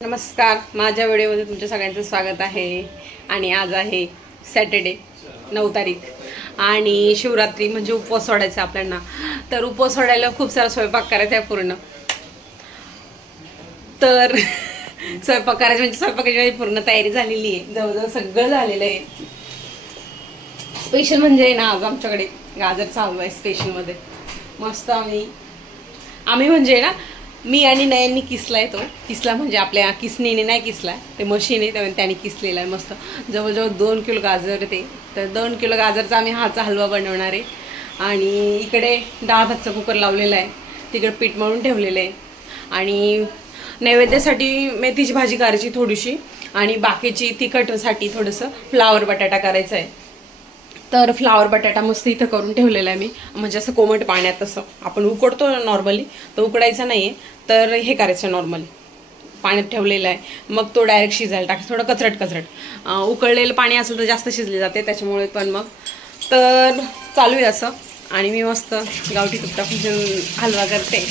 नमस्कार, माझ्या व्हिडिओमध्ये तुमच्या सगळ्यांचं स्वागत आहे। आणि आज आहे सॅटर्डे 9 तारीख आणि शिवरात्री म्हणजे उपवास सोडायचा आपल्याला। तर उपवास सोडायला खूप सारा स्वयंपाक करायचा आहे पूर्ण। तर स्वयंपाक करायचं म्हणजे स्वयंपाकाची पूर्ण तयारी झालेली आहे, जवळजवळ सगळं झालेलं आहे। स्पेशल म्हणजे ना आज आमच्याकडे गाजरचा हलवा आहे स्पेशल मध्ये मस्त। आम्ही म्हणजे ना मी आणि नयननी किसलाय, तो किसला म्हणजे आपल्या किसणीने नाही किसलाय, ते मशीन आहे त्याने किसलेला आहे मस्त। जवळजवळ 2 किलो गाजर ते, तर 2 किलो गाजरचा आम्ही हाचा हलवा बनवणार आहे। आणि इकडे डाळ भातचा कुकर लावलेला आहे, तिकडे पीठ मळून ठेवलेलं आहे। आणि नैवेद्यासाठी मेथीची भाजी करायची थोडीशी, आणि बाकीची तिखटसाठी थोडंसं फ्लावर बटाटा करायचा आहे। तर फ्लावर बटाटा मस्त इथं करून ठेवलेला आहे मी, म्हणजे असं कोमट पाण्यात तसं आपण उकडतो नॉर्मली, तर उकडायचं नाहीये, तर हे करायचं नॉर्मली पाण्यात ठेवलेलं आहे। मग तो डायरेक्ट शिजायला टाकायचं, थोडं कचरट उकळलेलं पाणी असेल तर जास्त शिजले जाते त्याच्यामुळे। पण मग तर चालू आहे असं, आणि मी मस्त गावठी तूप टाकून हलवा करते।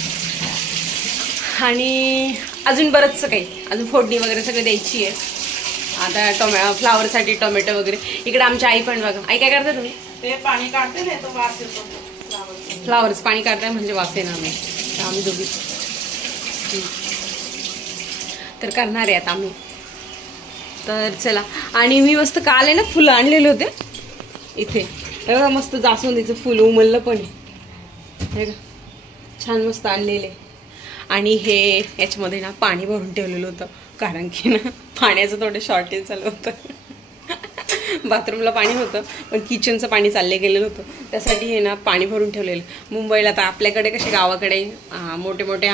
आणि अजून बरंचसं काही अजून फोडणी वगैरे सगळं द्यायची आहे। आता फ्लावरसाठी टोमॅटो वगैरे, इकडे आमची आई पण बघा। आई काय करता तुम्ही? ते पाणी काढते नाही तो वास येतो, फ्लावर्स पाणी काढताय म्हणजे वास येणार नाही, आम्ही दोघी तर करणार आहे आता आम्ही। तर चला, आणि मी मस्त काल आहे ना फुलं आणलेले होते इथे, बघा मस्त जास्वंदीचं फुल उमललं पण आहे, छान मस्त आणलेले। आणि हे याच्यामध्ये ना पाणी भरून ठेवलेलं होतं, कारण की ना पाण्याचं थोडं शॉर्टेज झालं होतं। बाथरूमला पाणी होतं पण किचनचं पाणी चालले गेलेलं होतं, त्यासाठी हे ना पाणी भरून ठेवलेलं। मुंबईला तर आपल्याकडे कसे गावाकडे मोठे मोठे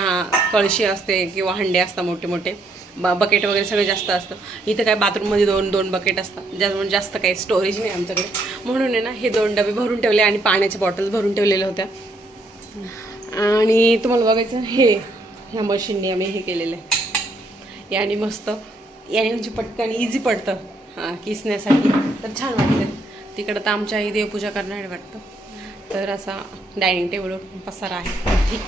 कळशी असते किंवा हंडे असतात, मोठे मोठे बकेट वगैरे सगळं जास्त असतं। इथं काय बाथरूममध्ये 2 बकेट असतात, ज्यामुळे जास्त काही स्टोरेज नाही आमच्याकडे, म्हणून आहे ना हे 2 डबे भरून ठेवले आणि पाण्याच्या बॉटल्स भरून ठेवलेल्या होत्या। आणि तुम्हाला बघायचं हे ह्या मशीनने आम्ही हे केलेलं आहे, याने मस्त, याने म्हणजे पटकन इझी पडतं किसण्यासाठी, तर छान वाटतं। तिकडं तर आमच्या आई देवपूजा करणार वाटतं, तर असा डायनिंग टेबलवर पसारा आहे। ठीक,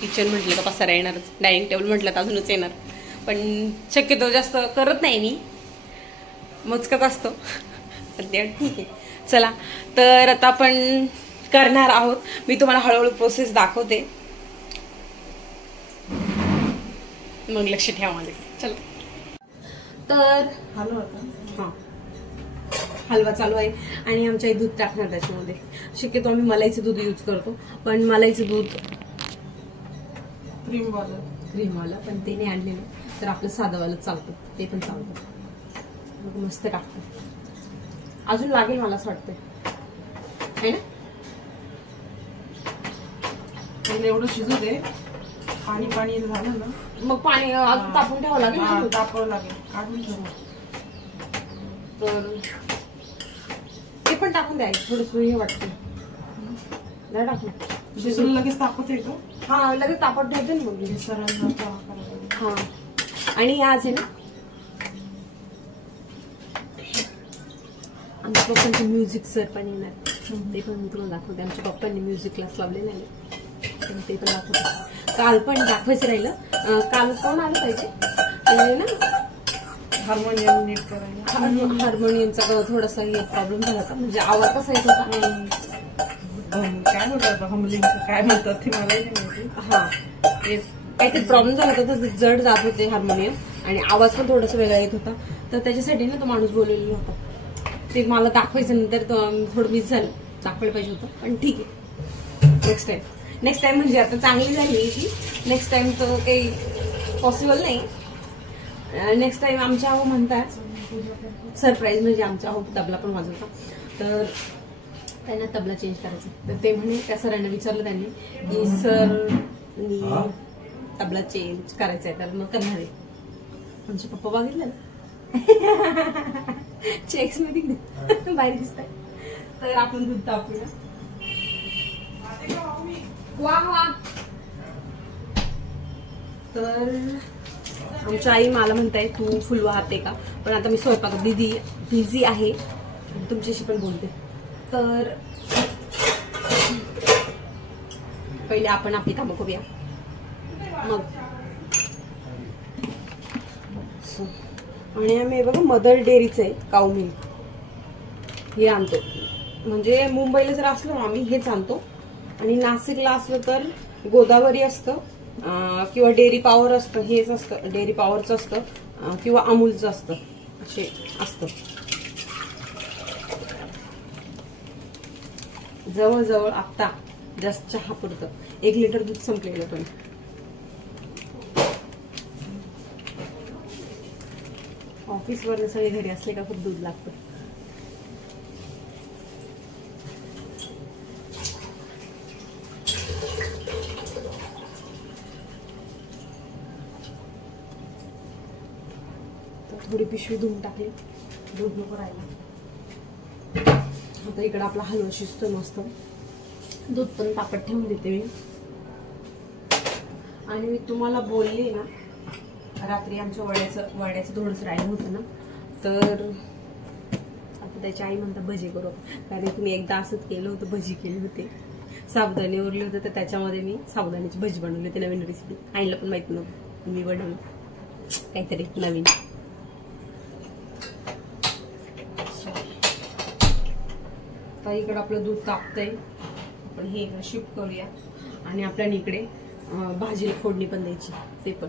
किचन म्हटलं तर पसारा येणारच, डायनिंग टेबल म्हटलं तर अजूनच येणार, पण शक्यतो जास्त करत नाही मी, मोजकत असतो, पण ते ठीक आहे। चला, तर आता आपण करणार आहोत, मी तुम्हाला हळूहळू प्रोसेस दाखवते, मग लक्ष ठेवा माझे। चला, तर हलवा चालू आहे आणि आमच्या दूध टाकणार त्याच्यामध्ये। शक्यतो आम्ही मलाईचं दूध यूज करतो, पण मलाईचं दूध क्रीमवाला पण ते नाही आणलेलं, तर आपलं साधंवालं चालतं, ते पण चालतं। मग मस्त टाकतो, अजून लागेल मला असं वाटतंय है ना। एवढं शिजू दे, पाणी पाणी झालं ना मग पाणी अजून तापून ठेवावं लागेल, तापवावं लागेल, काढून ठेवू। तर ते पण टाकून द्या, थोडंसं हे वाटतं नाही टाकून शिजून लगेच तापत येतो। हा, लगेच तापत ठेवते ना मग सरांना। हा, आणि आज आहे ना आमच्या पप्पांचे म्युझिक सर पण येणार, ते पण मी तुम्हाला दाखवते। आमच्या पप्पांनी म्युझिक क्लास लावलेला आहे, ते पण दाखवते। काल पण दाखवायचं राहिलं, काल कोण आलं पाहिजे ना हार्मोनियम नीट करायला, हार्मोनियमचा थोडासा हे प्रॉब्लेम झाला होता, म्हणजे आवाज कसा येत होता, काय म्हणतात हमलिंग काय म्हणतात ते मला नाही माहिती। हा, काहीतरी प्रॉब्लेम झाला होता, तर जड जात होते हार्मोनियम, आणि आवाज पण थोडासा वेगळा येत होता, तर त्याच्यासाठी ना तो माणूस बोललेला होता, ते मला दाखवायचं नंतर थोडं मिस झालं, दाखवायला पाहिजे होतं, पण ठीक आहे। नेक्स्ट टाइम म्हणजे आता चांगली झाली की नेक्स्ट टाइम तर काही पॉसिबल नाही। नेक्स्ट टाइम आमच्या आहो म्हणतात सरप्राईज, म्हणजे आमच्या आहो तबला पण वाजवता, तर त्यांना तबला चेंज करायचा, तर ते म्हणे त्या सरांना विचारलं त्यांनी की सर तबला चेंज करायचा आहे, तर मग करणार आहे। आमचे पप्पा बघितलं ना चेक्स मध्ये बाहेर दिसत, तर आपण दूध तापूया। वा, तर आमच्या आई मला म्हणताय तू फुल वाहते का, पण आता मी स्वयंपाकात बिझी आहे, तुमच्याशी पण बोलते। तर पहिले आपण आपली कामं करूया, मग असं. आणि आम्ही बघा मदर डेअरीचं आहे काऊ मिल्क, हे आणतो. म्हणजे मुंबईला जर असलो ना आम्ही हेच आणतो. आणि नाशिकला असलं तर गोदावरी असतं किंवा डेअरी पॉवर असतं, हेच असतं डेअरी पॉवरचं असतं किंवा अमूलचं असतं, असे असतं. जवळजवळ आता जास्त चहा पुरतं 1 लिटर दूध संपलेलं. पण ऑफिसवर सगळे घरी असले का खूप दूध लागतं. थोडी पिशवी धुवून टाकली, दूध नको राहिला. आता इकडे आपला हलवा शिजतो मस्त. दूध पण तापत ठेवून देते मी. आणि मी तुम्हाला बोलली ना रात्री आमच्या वड्याचं थोडंसं राहिलं होतं ना, तर आता त्याची आई म्हणता भजी करू. कारण तुम्ही एकदा असंच केलं होतं, भजी केली होती, साबुदाणे उरले होते, तर त्याच्यामध्ये मी साबुदाण्याची भजी बनवली होती. नवीन रेसिपी, आईला पण माहिती नव्हतं, मी बनवलं काहीतरी नवीन. आता इकडं आपलं दूध तापतंय, आपण हे शिफ्ट करूया. आणि आपल्याला इकडे भाजीला फोडणी पण द्यायची, ते पण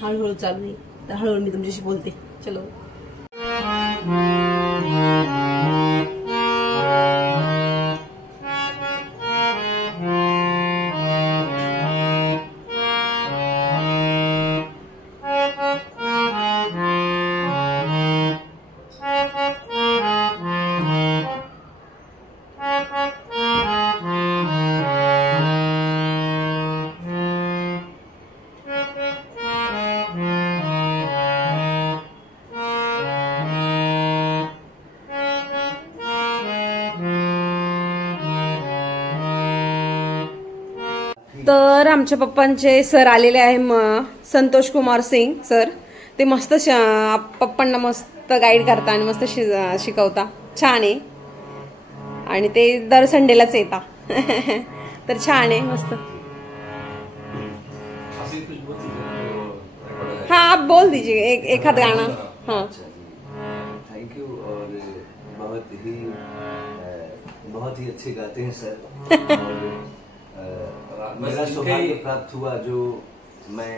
हळूहळू चालू आहे. तर हळूहळू मी तुमच्याशी बोलते. चलो. तर आमच्या पप्पांचे सर आलेले आहे, संतोष कुमार सिंग सर. ते मस्त पप्पांना मस्त गाईड करता आणि मस्त शिकवता. छान आहे. आणि ते दर संडेलाच येता. तर छान आहे, मस्त. हाँ आप बोल दीजिए एक आध गाना. हाँ थैंक यू. और बहुत ही अच्छे गाते हैं सर. मेरा सौभाग्य प्राप्त हुआ जो मैं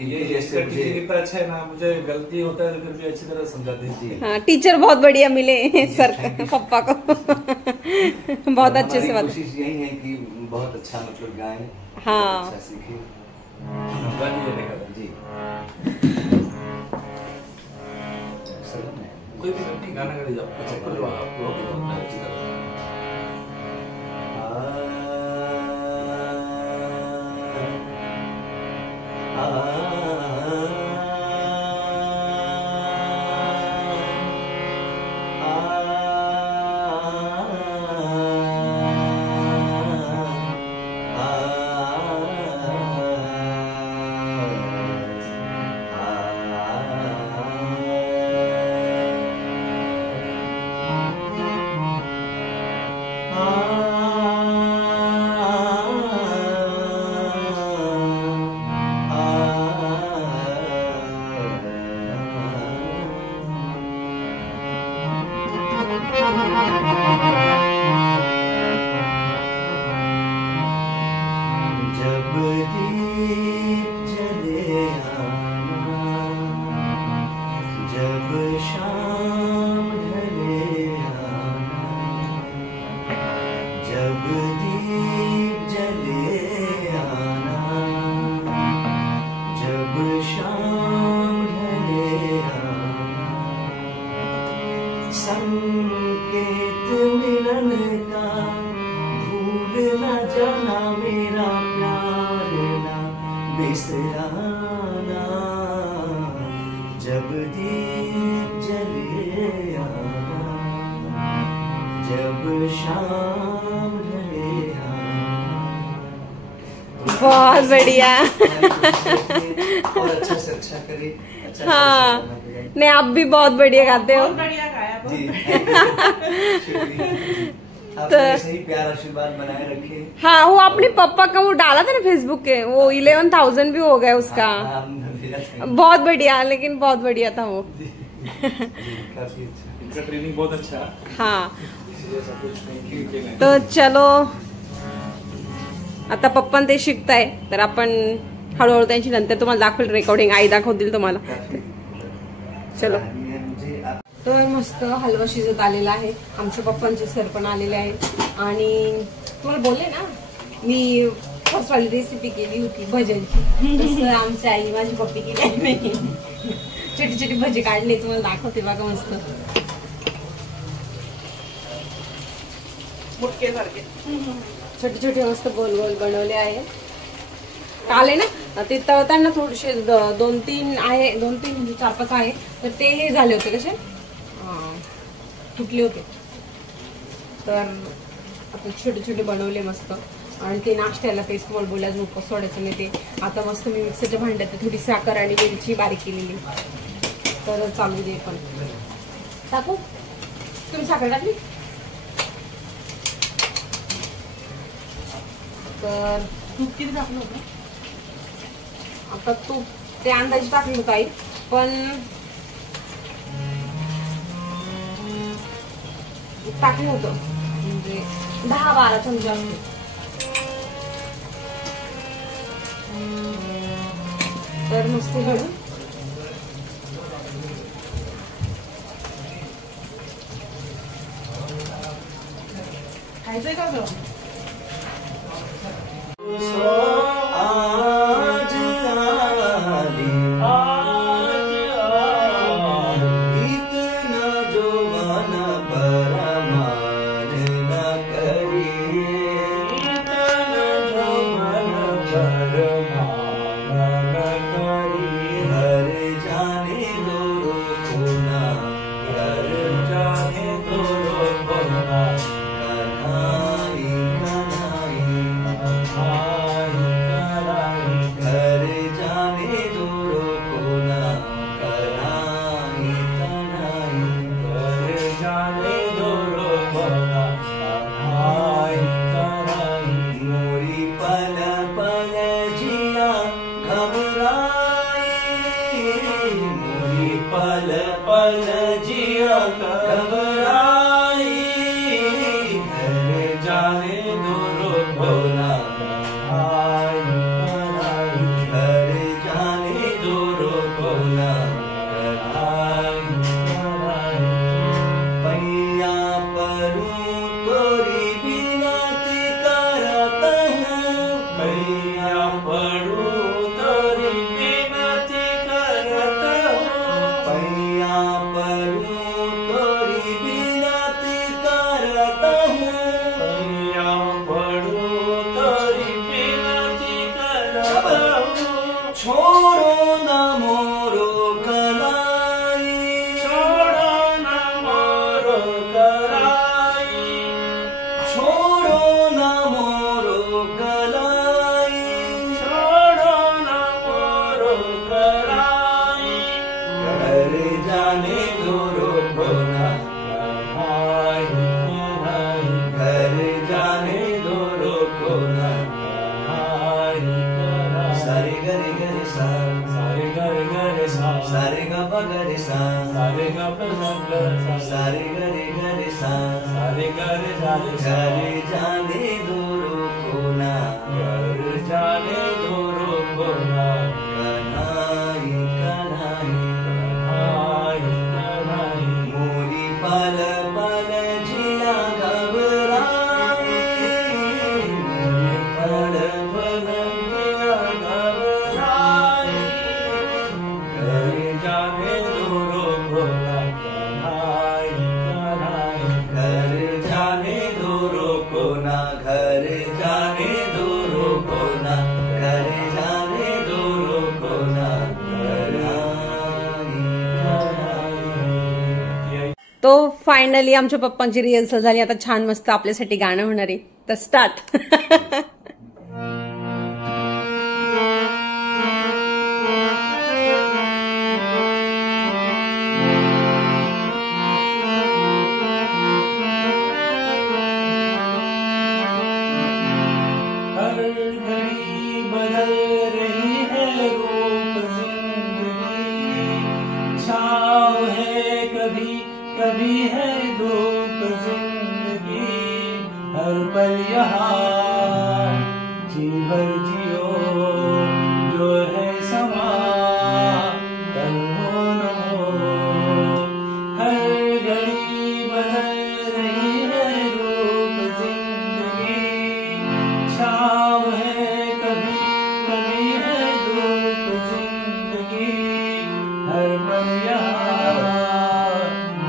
ये जैसे कितना अच्छा है ना. मुझे गलती होता है तो फिर भी अच्छी तरह समझाते हैं. हाँ टीचर बहुत बढ़िया मिले सर पप्पा को. बहुत अच्छे से. कोशिश यही है कि बहुत अच्छा मतलब गाएं. हाँ अच्छा सीखें जी. कोई भी गाना गा जाओ. अच्छा कोई आपको संकेत मिलन का भूल न जाना मेरा प्यार ना बिसराना. जब दीप जले आना, जब शाम ढले आना. बहुत बढ़िया. और अच्छा से अच्छा करे. हाँ नहीं आप भी बहुत बढ़िया गाते हो. बहुत बढ़िया गाया. आप ऐसे ही प्यार आशीर्वाद बनाए रखे. हाँ वो अपने पापा का वो डाला था ना फेसबुक के, वो 11,000 भी हो गया उसका. बढ़िया था। बहुत बढ़िया, लेकिन बहुत बढ़िया था वो। काफी अच्छा, इनका ट्रेनिंग बहुत अच्छा है, हाँ इसलिए सब कुछ ट्रेनिंग केलं. तर चलो, आता पप्पा ते शिकताय, तर आपण हळूहळू त्यांची नंतर तुम्हाला दाखवेल रेकॉर्डिंग, आई दाखवतील तुम्हाला. चलो. आणि म्हणजे आप- तर मस्त हलवा शिजत आलेला आहे, आमच्या पप्पांचे सर पण आलेले आहेत. आणि तुम्हाला बोलले ना मी फर्स्ट वाली रेसिपी केली होती भजनची, तसं आमच्या आई माझी पप्पी केली आहे मी. छोटी छोटी भजी काढले, तुम्हाला दाखवते बघा मस्त. मुटके सारखे. छोटे छोटे मस्त गोल गोल बनवले आहे. काल आहे ना ते तळताना थोडेसे 2-3 आहे, 2-3 म्हणजे 4-5 आहे, तर ते हे झाले होते, कसे तुटले होते. तर आता छोटे छोटे बनवले मस्त. आणि ते नाश्त्याला पेस्ट तुम्हाला बोलायचं नको सोडायचं नाही, ते आता मस्त मी मिक्सरच्या भांड्यात थोडी साखर आणि मिरची बारीक केलेली, तर चालू दे. पण टाकू, तुम्ही साखर टाकली तर तूप किती टाकलं होतं? आता तूप ते अंदाजे टाकलं होतं आई, पण टाकलं होतं म्हणजे 10-12 चमचे असते. तर मस्त घडून खायचंय का गं? आज आली, इतना जो मन परमान न करी, घर जाने दो रोना, घर जाने दो रोना, कन्हाई कन्हाई, घर जाने दो रोना, कन्हाई कन्हाई, मोरी पल पल जिया घबराई, मोरी पल पल जिया घबराई, घर जाने दो रोना, घर जाने दो रोना, पैया परूं तोरी बिनती करता हूँ, पैया परूं तोरी बिनती करता हूँ, पैया परूं तोरी बिनती करता हूँ, पैया परूं तोरी बिनती करता हूँ, छोड़ो न मोरो कलाई, छोड़ो न मोरो कलाई, छोड़ो न मोरो कलाई, छोड़ो न मोरो कलाई, घर जाने दो रोना, घर जाने दो रोना, सारे गरे गरे सा, सारे गरे गरे सा, सारे ग प गरे सा, सारे ग प ग, सारे गरे गरे सा, सारे गरे गरे सा, घर जाने दो रोना, घर जाने दो रोना, कन्हाई कन्हाई, मोरी पल पल जिया घबराई, मोरी पल पल जिया घबराई, घर जाने दो रोना, घर जाने दो रोना, घर जाने दो रोना, घर जाने दो रोना, तो फायनली आमच्या पप्पांची रिहर्सल झाली. आता छान मस्त आपल्यासाठी गाणं होणार आहे, तर स्टार्ट. हर घड़ी बदल रही है रूप जिंदगी कभी कभी है धूप जिंदगी, हर पल यहाँ जी भर जियो, जो है समा कल हो न हो। हर घड़ी बदल रही है रूप जिंदगी, छाँव है कभी कभी है धूप जिंदगी, हर पल यहाँ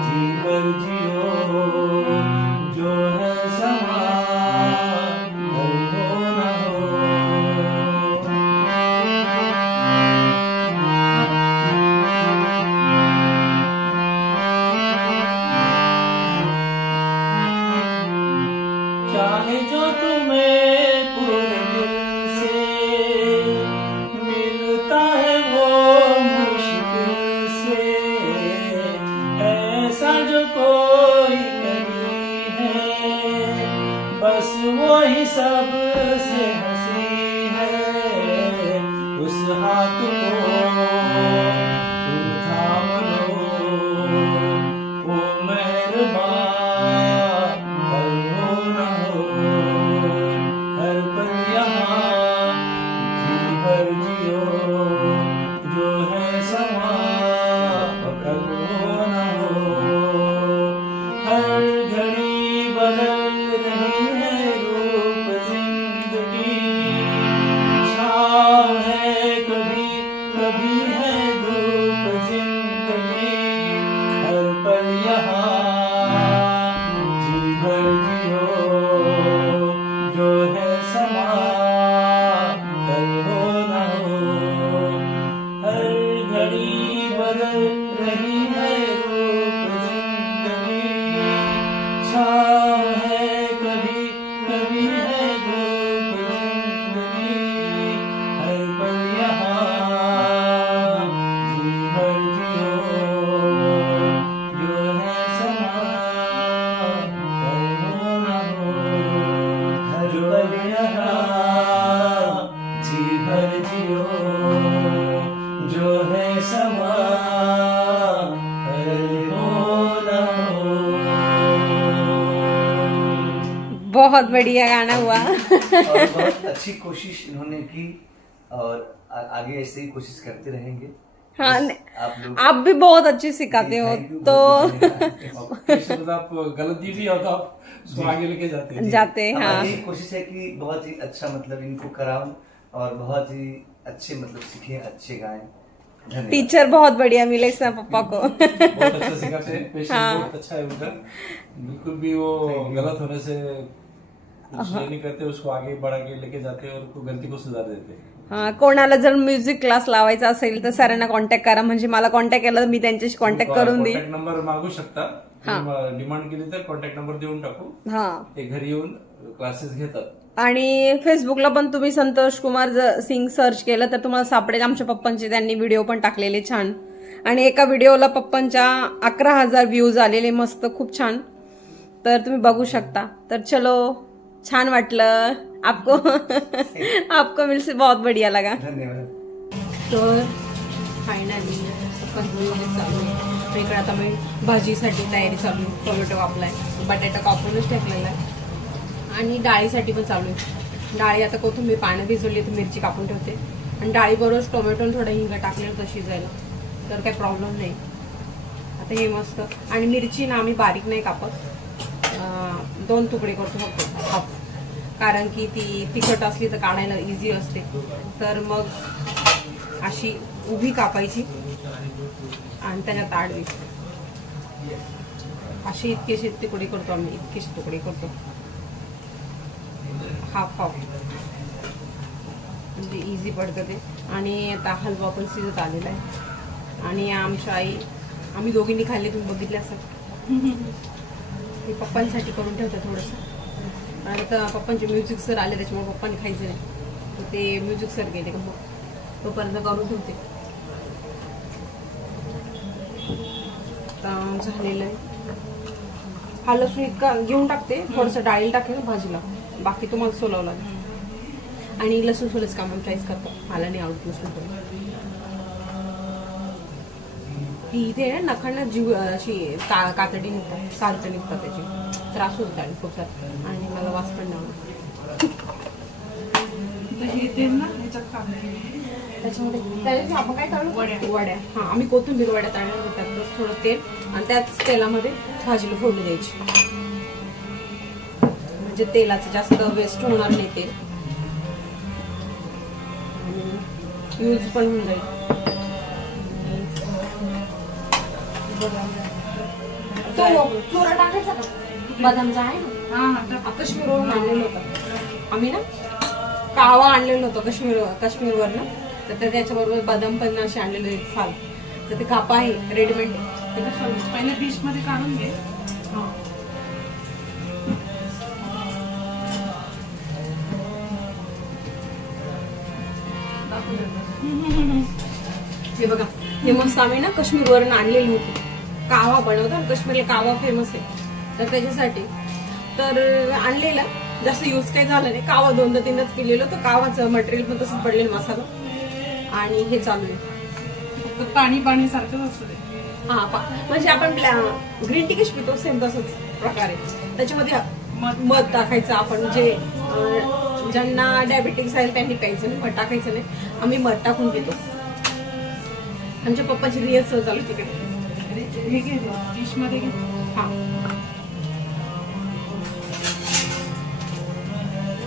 जी भर जियो, जो है समा कल हो न हो। चाहे जो तुम्हें पूरे दिल से मिलता है वो मुश्किल से, ऐसा जो कोई नहीं है, बस वो ही सबसे हंसी है। उस हाथ को तुम थाम लो, वो मेहरबान कल हो न हो। हर पल यहाँ जी भर जियो, जो है समा कल हो न हो। हर घड़ी बदल रही है रूप जिंदगी, छाँव है कभी कभी है धूप जिंदगी, हर पल यहाँ जी भर जियो, जो है समा कल हो न हो। हर घड़ी बदल रही है रूप जिंदगी, छाँव है कभी कभी है धूप जिंदगी, हर पल यहाँ जी भर जियो, जो है समा कल हो न हो। हर पल यहाँ जी भर जियो, जो है समा कल हो न हो। बहुत बढ़िया गाना हुआ। और बहुत अच्छी कोशिश इन्होंने की और आगे ऐसे ही कोशिश करते रहेंगे। हाँ, आप लोग आप भी बहुत अच्छे सिखाते हो Thank you, तो बहुत धन्यवाद। आप गलती भी हो तो आप उसको आगे लेके जाते हैं। जाते हैं। हाँ, हमारी कोशिश है कि बहुत ही अच्छा मतलब इनको कराऊं और बहुत ही अच्छे मतलब सीखे, अच्छे गाएं। धन्यवाद। टीचर बहुत बढ़िया मिले इसमें पापा को। बहुत अच्छा सिखाते हैं, पेशेंस हाँ। बहुत अच्छा है उनका। बिल्कुल भी वो गलत होने से कुछ ये नहीं करते, उसको आगे बढ़ा के लेके जाते हैं और उसको गलती को सुधार देते हैं। हा, कोणाला जर म्युझिक क्लास लावायचा असेल तर सरांना कॉन्टॅक्ट करा, म्हणजे मला कॉन्टॅक्ट केला तर मी त्यांच्याशी कॉन्टॅक्ट करून देईन. कॉन्टॅक्ट नंबर मागू शकता, डिमांड केली तर कॉन्टॅक्ट नंबर देऊन टाकू. हा, ते घरी येऊन क्लासेस घेतात. आणि फेसबुकला पण तुम्ही संतोष कुमार सिंग सर्च केलं तर तुम्हाला सापडेल. आमच्या पप्पांचे त्यांनी व्हिडिओ पण टाकलेले छान, आणि एका व्हिडिओला पप्पांच्या 11,000 व्ह्यूज आलेले, मस्त खूप छान. तर तुम्ही बघू शकता. तर चलो, छान वाटलं आपको. आपको मिलसे बहुत बढ़िया लगा. धन्यवाद. तर फायनली चालू आहे इकडे. आता मी भाजीसाठी तयारी चालू आहे. टोमॅटो कापलाय, बटाटा कापूनच टाकलेला आहे, आणि डाळीसाठी पण चालू आहे. डाळी आता कोथिंबीर पाणी भिजवली तर मिरची कापून ठेवते, आणि डाळी बरोबर टोमॅटो थोडं हिंग टाकलेलं तर शिजायला, तर काही प्रॉब्लेम नाही. आता हे मस्त. आणि मिरची ना आम्ही बारीक नाही कापत, 2 तुकडे करतो फक्त हाफ, कारण की ती तिखट असली तर काढायला इझी असते. तर मग अशी उभी कापायची आणि त्याच्यात आडवी अशी इतकेशे तुकडे करतो आम्ही, इतकेशे तुकडे करतो, हाफ हाफ, म्हणजे इझी पडतं ते. आणि आता हलवा पण शिजत आलेला आहे. आणि आमच्या आई, आम्ही दोघींनी खाल्ले, तुम्ही बघितले असाल. ते पप्पांसाठी करून ठेवतात थोडंसं. आणि आता पप्पांचे म्युझिक सर आले, त्याच्यामुळे पप्पांनी खायचं नाही, तर ते म्युझिक सर गेले का मग तोपर्यंत करून ठेवते. झालेलं आहे. हा लसूण इतका घेऊन टाकते, थोडंसं डाळीला टाकेल भाजीला, बाकी तुम्हाला सोलावं लागेल. आणि लसूण सोलच का मग फ्राईज करतो, मला नाही आवडत लसूण सोल. की इथे ना नखांना जीव अशी कातडी निघतात, सालतं निघतात, त्याची त्रास होतात आणि खूप सारं, आणि मला वास पण नाही. हे तेल ना ह्याच्यात टाकलं. त्याच्यामध्ये आपण काय तळू? वड्या. हा, आम्ही कोथिंबीर वड्या तळणार होतात. थोडं तेल आणि त्याच तेलामध्ये भाजीला फोडणी द्यायची, म्हणजे तेलाचं जास्त वेस्ट होणार नाही तेल, यूज पण होऊन जाईल. चोरा टाकायचा का? बदामचा आहे ना, काश्मीरवरून आणलेलं होतं आम्ही ना, कावा आणलेलं होतं काश्मीरवर ना, तर त्याच्याबरोबर बदाम पण असे आणलेले साल, तर ते कापा आहे रेडीमेड. पहिले डिश मध्ये काढून घे. हे बघा, हे मस्त आम्ही ना काश्मीरवरून आणलेली होती. कावा बनवतात काश्मीरला, कावा फेमस आहे, तर त्याच्यासाठी तर आणलेला. जास्त यूज काही झालं नाही, कावा 2-3च पिलेलं, तर कावाचं मटेरियल पण तसंच पडलेलं, मसाला. आणि हे चालू आहे पाणी पाणी सारखंच असतं ते. हा, म्हणजे आपण ग्रीन टी कशी पितो सेम तसंच प्रकारे. त्याच्यामध्ये मध टाकायचं आपण, जे ज्यांना डायबेटिक्स आहे त्यांनी प्यायचं नाही, मध टाकायचं नाही. आम्ही मध टाकून पितो. आमच्या पप्पाची रिहर्सल चालू तिकडे. हे घे डिश मध्ये घे. हा,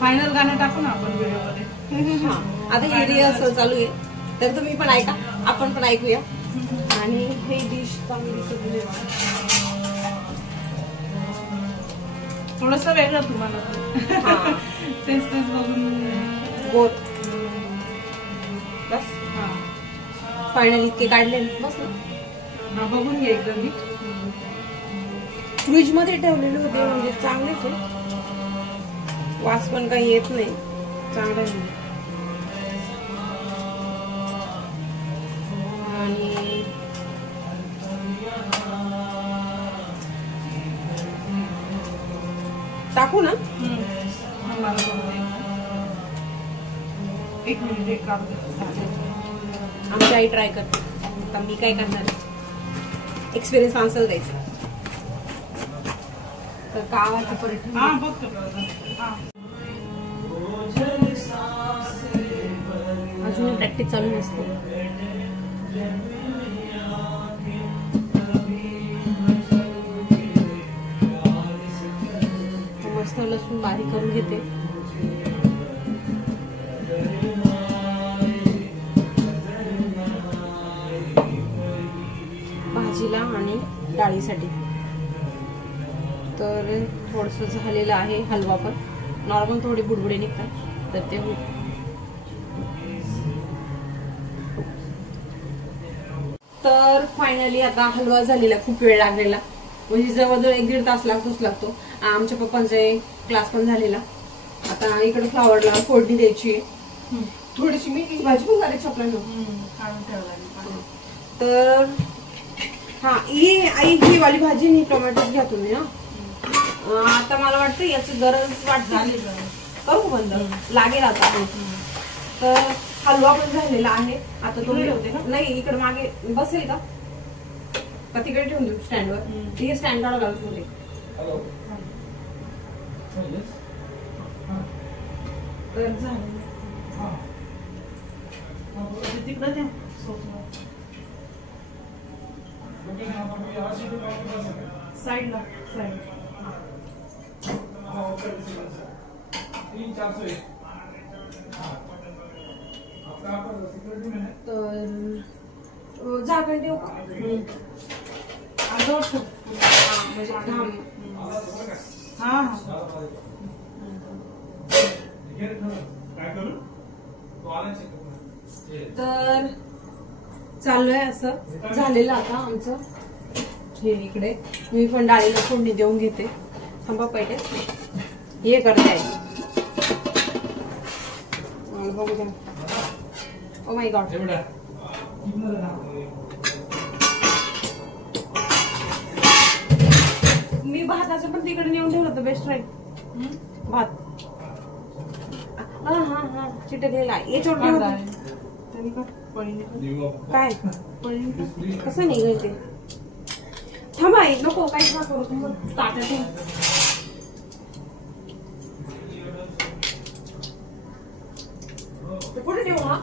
फायनल गाणं टाकू ना आपण व्हिडिओ मध्ये. हा, आता ही रिहर्सल चालू आहे, तर तुम्ही पण ऐका, आपण पण ऐकूया. आणि हे डिश चांगली दिसत. थोडस वेगळं तुम्हाला तेच बघून गोड. बस फायनल इतके काढले बस ना. बघून घे एकदम नीट. फ्रीज मध्ये ठेवलेले होते, म्हणजे चांगलेच आहे, वास पण काही येत नाही, चांगलं आहे. आणि टाकू ना. एक मिनिट, एक काम. आमची आई ट्राय करते, आता मी काय करणार, एक्सपिरियन्स माणसाला द्यायचा. तर गावाचं पर्यटन. हा बघ. अजून प्रॅक्टिस चालू नसते. मस्त लसूण बारीक करून घेते. भाजीला आणि डाळीसाठी. तर थोडंसं झालेलं आहे हलवा, पण नॉर्मल थोडे बुडबुडे निघतात, तर ते तर फायनली आता हलवा झालेला. खूप वेळ लागलेला, म्हणजे जवळजवळ 1-1.5 तास लागतो. आमच्या पप्पांचा क्लास पण झालेला. आता इकडे फ्लावरला फोडणी द्यायची आहे, थोडीशी मेथीची भाजी पण करायची आपल्याला. तर हा, ही वाली भाजी नाही, टोमॅटोच घ्या तुम्ही. आता मला वाटतं याची गरज वाटते, करू बंद, लागेल आता. तर हलवा पण झालेला आहे. आता तुम्ही नाही, इकडे मागे बसेल का तिकडे ठेवून देऊ स्टँडवर. ठीक, स्टँड काढा घालतो मध्ये. तर झालं तिकडं द्या साईडला. तर झाकण ठेवू का? म्हणजे घाम. हा तर चालू आहे असं. झालेलं आता आमचं हे. इकडे मी पण डाळीला फोडणी देऊन घेते. थांबा पहिले हे करताय. बघू द्या. Oh my God. मी भाताचं पण तिकडे नेऊन ठेवलं तर बेस्ट राहील. भात हा चिटकलेला आहे. याच्यावर काय कसं निघेल ते? थांबा नको काही ना करू मग ताटात कुठे ठेवू हा?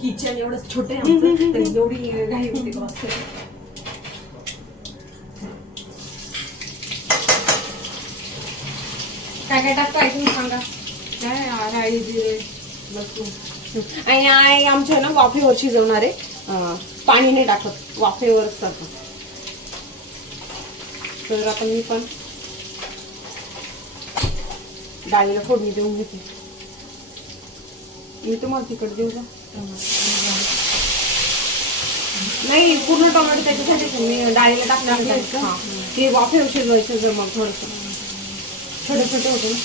किचन एवढं छोटे एवढी घाई होती काय काय टाकतो ऐकून सांगा. काय राई जिरे लसूण आणि आई आमच्या ना वाफेवर शिजवणारे पाणी नाही टाकत वाफेवरच टाकतो. तर आता मी पण डाळीला फोडणी देऊन घेते. मी तुम्हाला तिकड देऊ का? नाही पूर्ण टोमॅटो त्याच्यासाठी मी डाळीला टाकणार. ते वाफेवर शिजवायचं जर मग थोडस छोटे छोटे होते ना.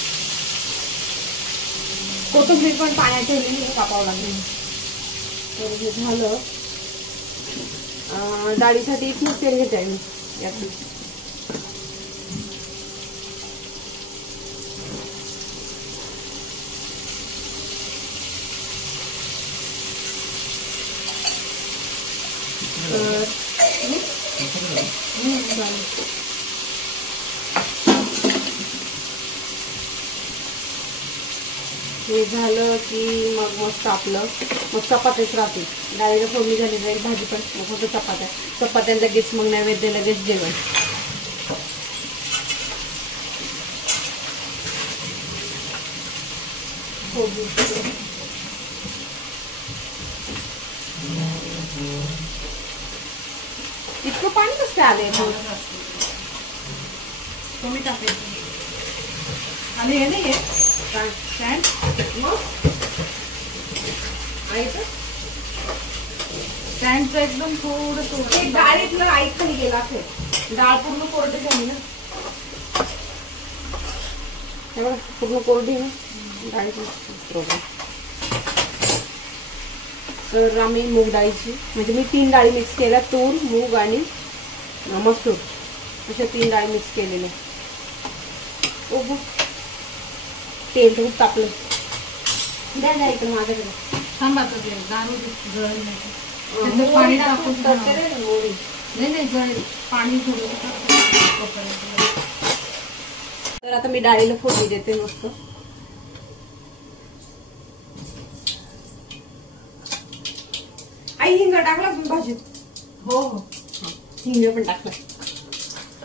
कोथिंबीर पण पाण्यात ठेवलेली कापावं लागेल. तर हे झालं. डाळीसाठी इथूनच तेल घेते मी यातून. हे झालं की मग मस्त आपलं मग चपात्याच राहते. डाळीला फोडणी झाली जाईल भाजी पण मग फक्त चपात्या लगेच मग नैवेद्य लगेच जेवण. इतकं पाणी कसं आलंय? कमी टाकायचं आणि हे नाही स्टँड स्टँडचं एकदम थोडं डाळीतलं आई खाली गेला असेल. डाळ पूर्ण कोरडी झाली ना. पूर्ण कोरडी ना डाळीची. तर आम्ही मूग डाळीची म्हणजे मी 3 डाळी मिक्स केल्या. तूर मूग आणि मसूर अशा 3 डाळी मिक्स केलेल्या. तेल तर खूप तापलं. द्या द्या इकडे माझ्याकडे. थांबाचं ते दारू जळेल नाही. पाणी टाकून नाही नाही जळेल पाणी थोडं. तर आता मी डाळीला फोडणी देते मस्त. आई हिंग टाकला तुम्ही भाजीत? हो हो हिंग पण टाकलं.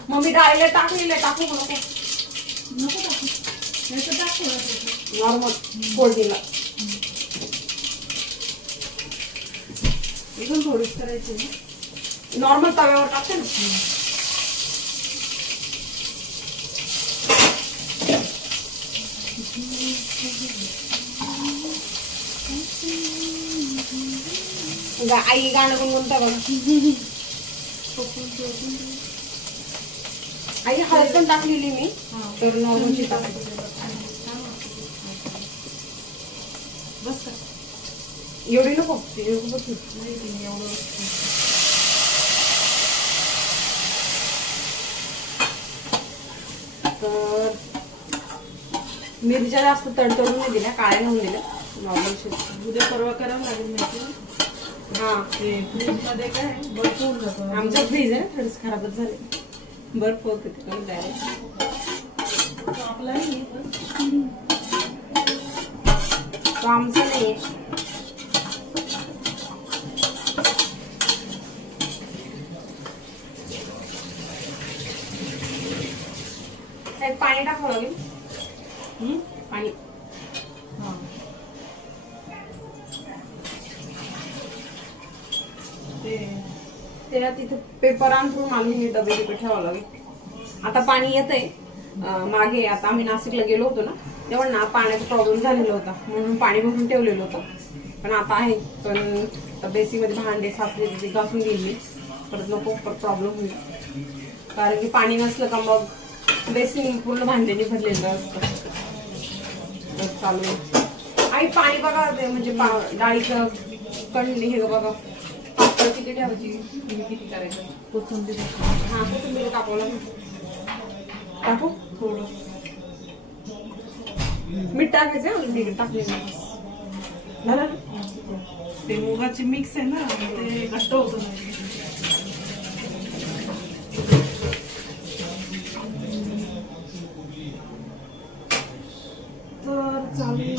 मग मी डाळीला टाकलेलं टाकू नको? नको टाकू नाही टाकू नॉर्मल फोडणीला एकदम थोडीच करायची. नॉर्मल तव्यावर टाकते ना. आई गाणं गुणगुणता बघा. आई हळद पण टाकलेली मी. तर नॉर्मलची टाकायची. बस का एवढी नको तर मिरच्या जास्त तडतडून नाही दिल्या. काळ्या नव्हून दिल्या. नॉर्मल उद्या परवा करावं लागेल माहिती. हा ते फ्रीज मध्ये काय बर्फ होऊन जातो. आमचा फ्रीज आहे थोडंच खराबच झाले. बर्फ होते तिकडून डायरेक्ट. आपला नाही तो आमचा नाही. पाणी टाकावं लागेल. पाणी त्याला तिथे पेपर आणून मला हे डबे तिथे ठेवावं लागेल. आता पाणी येतंय. मागे आता आम्ही नाशिकला गेलो होतो ना तेव्हा ना पाण्याचा प्रॉब्लेम झालेला होता म्हणून पाणी भरून ठेवलेलं होतं. पण आता आहे. पण बेसिकमध्ये भांडे सासरे तिथे घासून गेली परत नको प्रॉब्लेम होईल. कारण की पाणी नसलं का मग बेसिंग पूर्ण भांड्याने भरलेलं असतं. चालू आई पाणी बघा म्हणजे डाळीचं कण हे बघा पातळ किती ठेवायची किती करायचं. कोथिंबीर हा कोथिंबीर टाकावं लागेल. टाकू थोडं मीठ टाकायचं, मीठ टाकले झालं ना? ते मुगाची मिक्स आहे ना, ते घट्ट होतं. तर चालू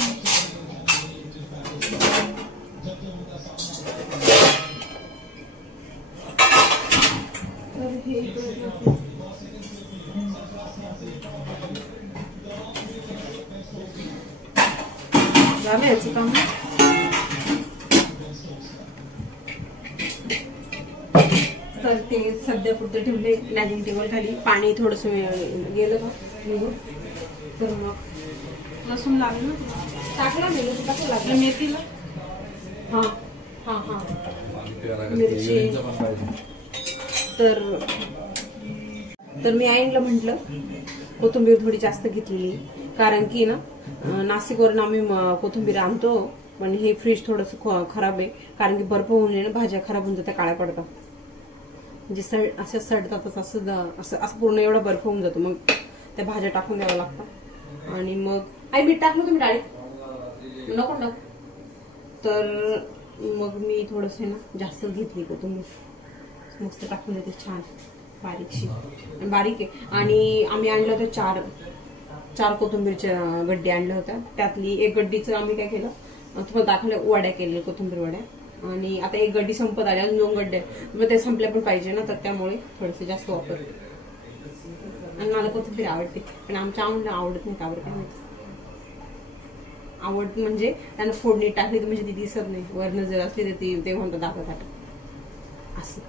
तर हे झालं याचं काम. तर ते सध्या पुरतं ठेवले डायनिंग टेबल खाली. पाणी थोडंसं गेलं का निघून, तर मग लसूण लागलं ना, टाकला नाही, लसूण टाकलं आपल्या लागलं. मेथीला. हां हां हां मिरची. तर मी आईला म्हटलं कोथिंबीर थोडी जास्त घेतलेली, कारण की ना नाशिकवरून आम्ही कोथिंबीर आणतो, पण हे फ्रीज थोडंसं खराब आहे, कारण की बर्फ होऊन ना भाज्या खराब होऊन जातात, काळ्या पडतात, म्हणजे अशा सडतातच. असं पूर्ण एवढा बर्फ होऊन जातो, मग त्या भाज्या टाकून द्यावं लागतं. आणि मग आई मीठ टाकलं तुम्ही डाळीत, नको टाक. तर मग मी थोडंसं ना जास्त घेतली कोथिंबीर, मस्त टाकून देते छान बारीकशी. बारीक आहे. आणि आम्ही आणलं होतं चार कोथिंबीरच्या गड्डी आणल्या होत्या. त्यातली एक गड्डीचं आम्ही काय केलं, तुम्हाला दाखवलं, वड्या केल्या, कोथिंबीर वड्या. आणि आता एक गड्डी संपत आली, अजून 2 गड्डे, मग ते संपल्या पण पाहिजे ना, तर त्यामुळे थोडंसं जास्त वापरते. आणि मला कोथिंबीर आवडते, पण आमच्या आवडत नाही, का बरं काय माहिती. आवडत म्हणजे त्यांना फोडणी टाकली तर म्हणजे ती दिसत नाही, वरण जर असली तर ती ते म्हणतात दाखवतात असं.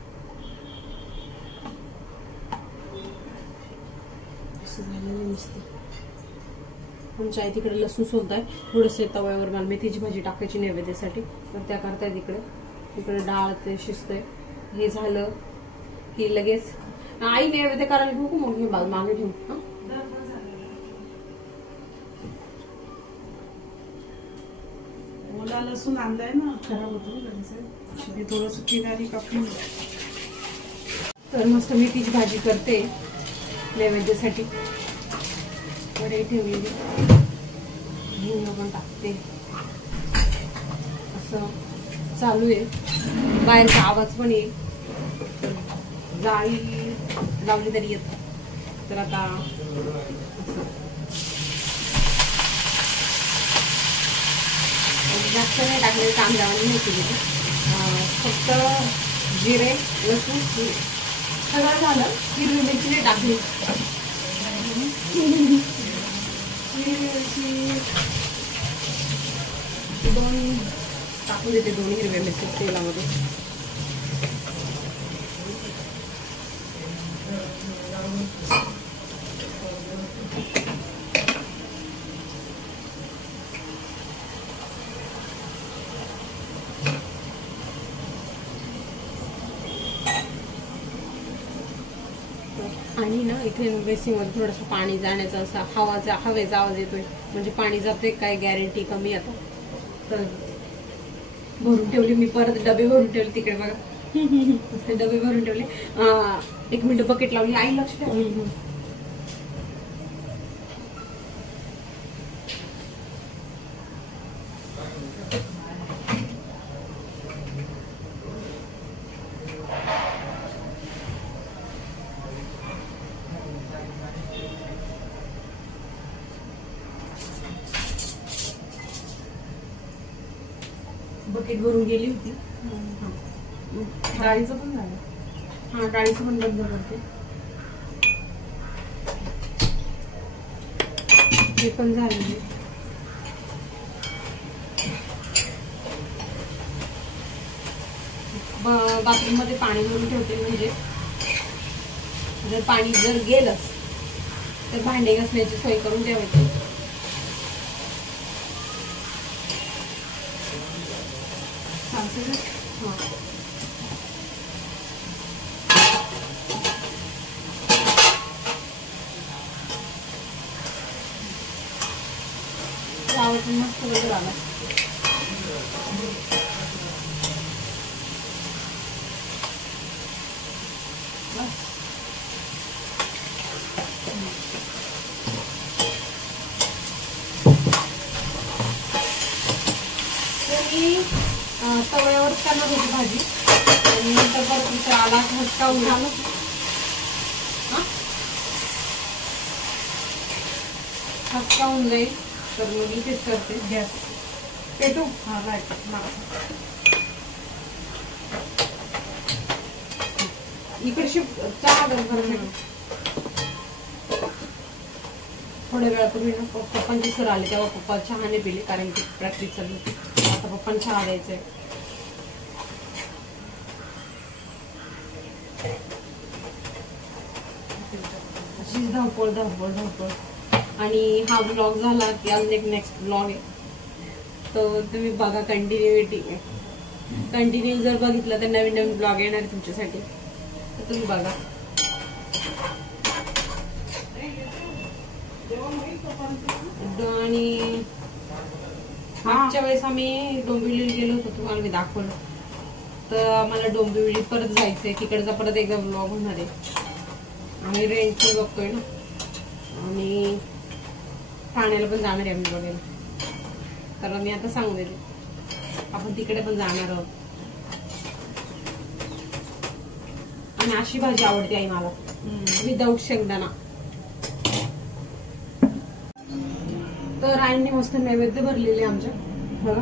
झालेलं नुसतं. आमच्या आई तिकडे लसूण सोलताय, थोडंसं तव्यावर मला मेथीची भाजी टाकायची नैवेद्यासाठी, तर त्या करताय तिकडे डाळ ते शिजतंय. हे झालं की लगेच आई नैवेद्य करायला घेऊ, मग हे मागे घेऊ. ओला लसूण आणलाय ना, खराब होतो, थोडंसं किनारी कापून. तर मस्त मेथीची भाजी करते नैवेद्यासाठी. वडे ठेवलेली, हिंग पण टाकते, असं चालू आहे. बाहेरचा आवाज पण येईल, जाळी लावली तरी येत. तर आता असं जास्त नाही टाकले, कांद्यावानी नाही केली, फक्त जिरे, लसूण, सगळं झालं. हिरवी मिरची नाही टाकली, दोन टाकून देते, 2 हिरव्या मिरची तेलामध्ये. आणि ना इथे बेसिंगमध्ये थोडंसं पाणी जाण्याचा असा हवेचा आवाज येतोय, म्हणजे पाणी जाते काय गॅरंटी कमी. आता तर भरून ठेवली मी, परत डबे भरून ठेवले तिकडे बघा, डबे भरून ठेवले. 1 मिनिट बकेट लावली, आई लक्ष ठेवा. बकेट भरून गेली होती. डाळीचं पण झालं. हा, डाळीचं पण बंद करते. हे पण झालेली. बाथरूम मध्ये पाणी भरून ठेवते, म्हणजे जर पाणी जर गेलंच तर भांडे घासण्याची सोय करून ठेवायची. आवडून मस्त बघ आला. मी तव्यावर करणार होती भाजी आणि नंतर परत विचार आला हसका उन्हाळा हसका होऊन जाईल तर मग इथेच करते गॅस पेटू. हा राईट. इकडे चहा गरम थोड्या वेळापूर्वी ना पप्पांची सर आले तेव्हा पप्पा चहा नाही पिले कारण की प्रॅक्टिस चालू होती. आता पप्पांना चहा द्यायचंय. अशी धावपळ धावपळ धावपळ. आणि हा ब्लॉग झाला की अजून एक नेक्स्ट ब्लॉग आहे तो तुम्ही बघा. कंटिन्यू जर बघितलं तर नवीन नवीन ब्लॉग येणार तुमच्यासाठी तर तुम्ही बघा. आणि मागच्या वेळेस आम्ही डोंबिवली गेलो होतो तुम्हाला मी दाखवलं तर आम्हाला डोंबिवली परत जायचंय तिकडचा परत एकदा ब्लॉग होणार आहे. आम्ही रेंटची बघतोय ना आणि ठाण्याला पण जाणार आहे आम्ही बघायला कारण मी आता सांगून देते आपण तिकडे पण जाणार आहोत. आणि अशी भाजी आवडते आई मला विदाऊट शेंगदाणा. तर आईने मस्त नैवेद्य भरलेले आमच्या बघा.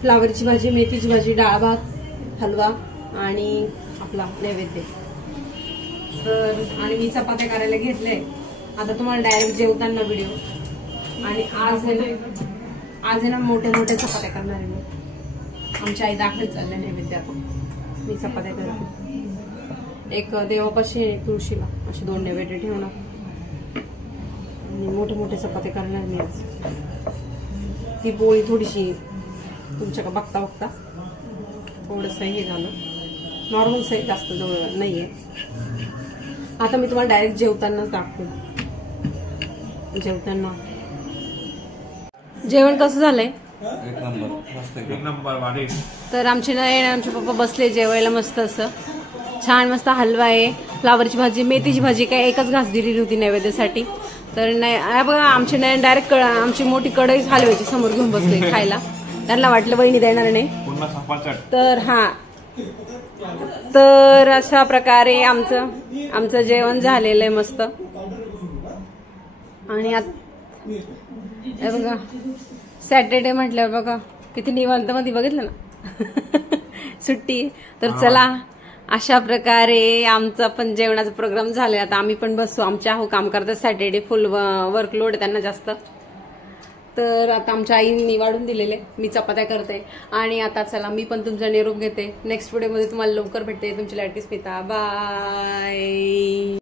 फ्लावरची भाजी, मेथीची भाजी, डाळ भात, हलवा आणि आपला नैवेद्य. तर आणि मी चपात्या करायला घेतले. आता तुम्हाला डायरेक्ट जेवताना व्हिडिओ. आणि आज आहे ना मोठ्या मोठ्या चपात्या करणार आहे मी. आमची आई दाखल चालल्या नैवेद्य. आता मी चपात्या करते. एक देवापाशी तुळशीला असे 2 नैवेद्य ठेवणार आणि मोठे मोठे चपात्या करणार मी आज. ती पोळी थोडीशी तुमच्याकडे बघता बघता थोडंसं हे झालं नॉर्मल सही जास्त जवळ नाहीये. आता मी तुम्हाला डायरेक्ट जेवतानाच दाखवते. जेवताना जेवण कसं झालंय? एक नंबर. तर आमचे पप्पा बसले जेवायला मस्त असं छान मस्त हलवा आहे, फ्लावरची भाजी, मेथीची भाजी. काय एकच घास दिलेली होती नैवेद्यासाठी. तर नाही बघा आमचे नाही डायरेक्ट आमची मोठी कढईच हलव्याची समोर घेऊन बसले खायला. त्यांना वाटलं वहिनी देणार नाही. तर हा तर अशा प्रकारे आमचं जेवण झालेलं आहे मस्त. आणि आता बघा सॅटर्डे म्हटल्यावर बघा किती निवांत मध्ये बघितलं ना सुट्टी. तर चला अशा प्रकारे आमचा पण जेवणाचा प्रोग्राम झाला. आता आम्ही पण बसू. आमच्या काम करतात सॅटर्डे फुल वर्कलोड त्यांना जास्त. तर आता आमच्या आईने वाढून दिलेले. मी चपात्या करते आणि आता चला मी पण तुमचा निरोप घेते. नेक्स्ट व्हिडिओमध्ये तुम्हाला लवकर भेटते. तुमची लाडकी स्मिता. बाय.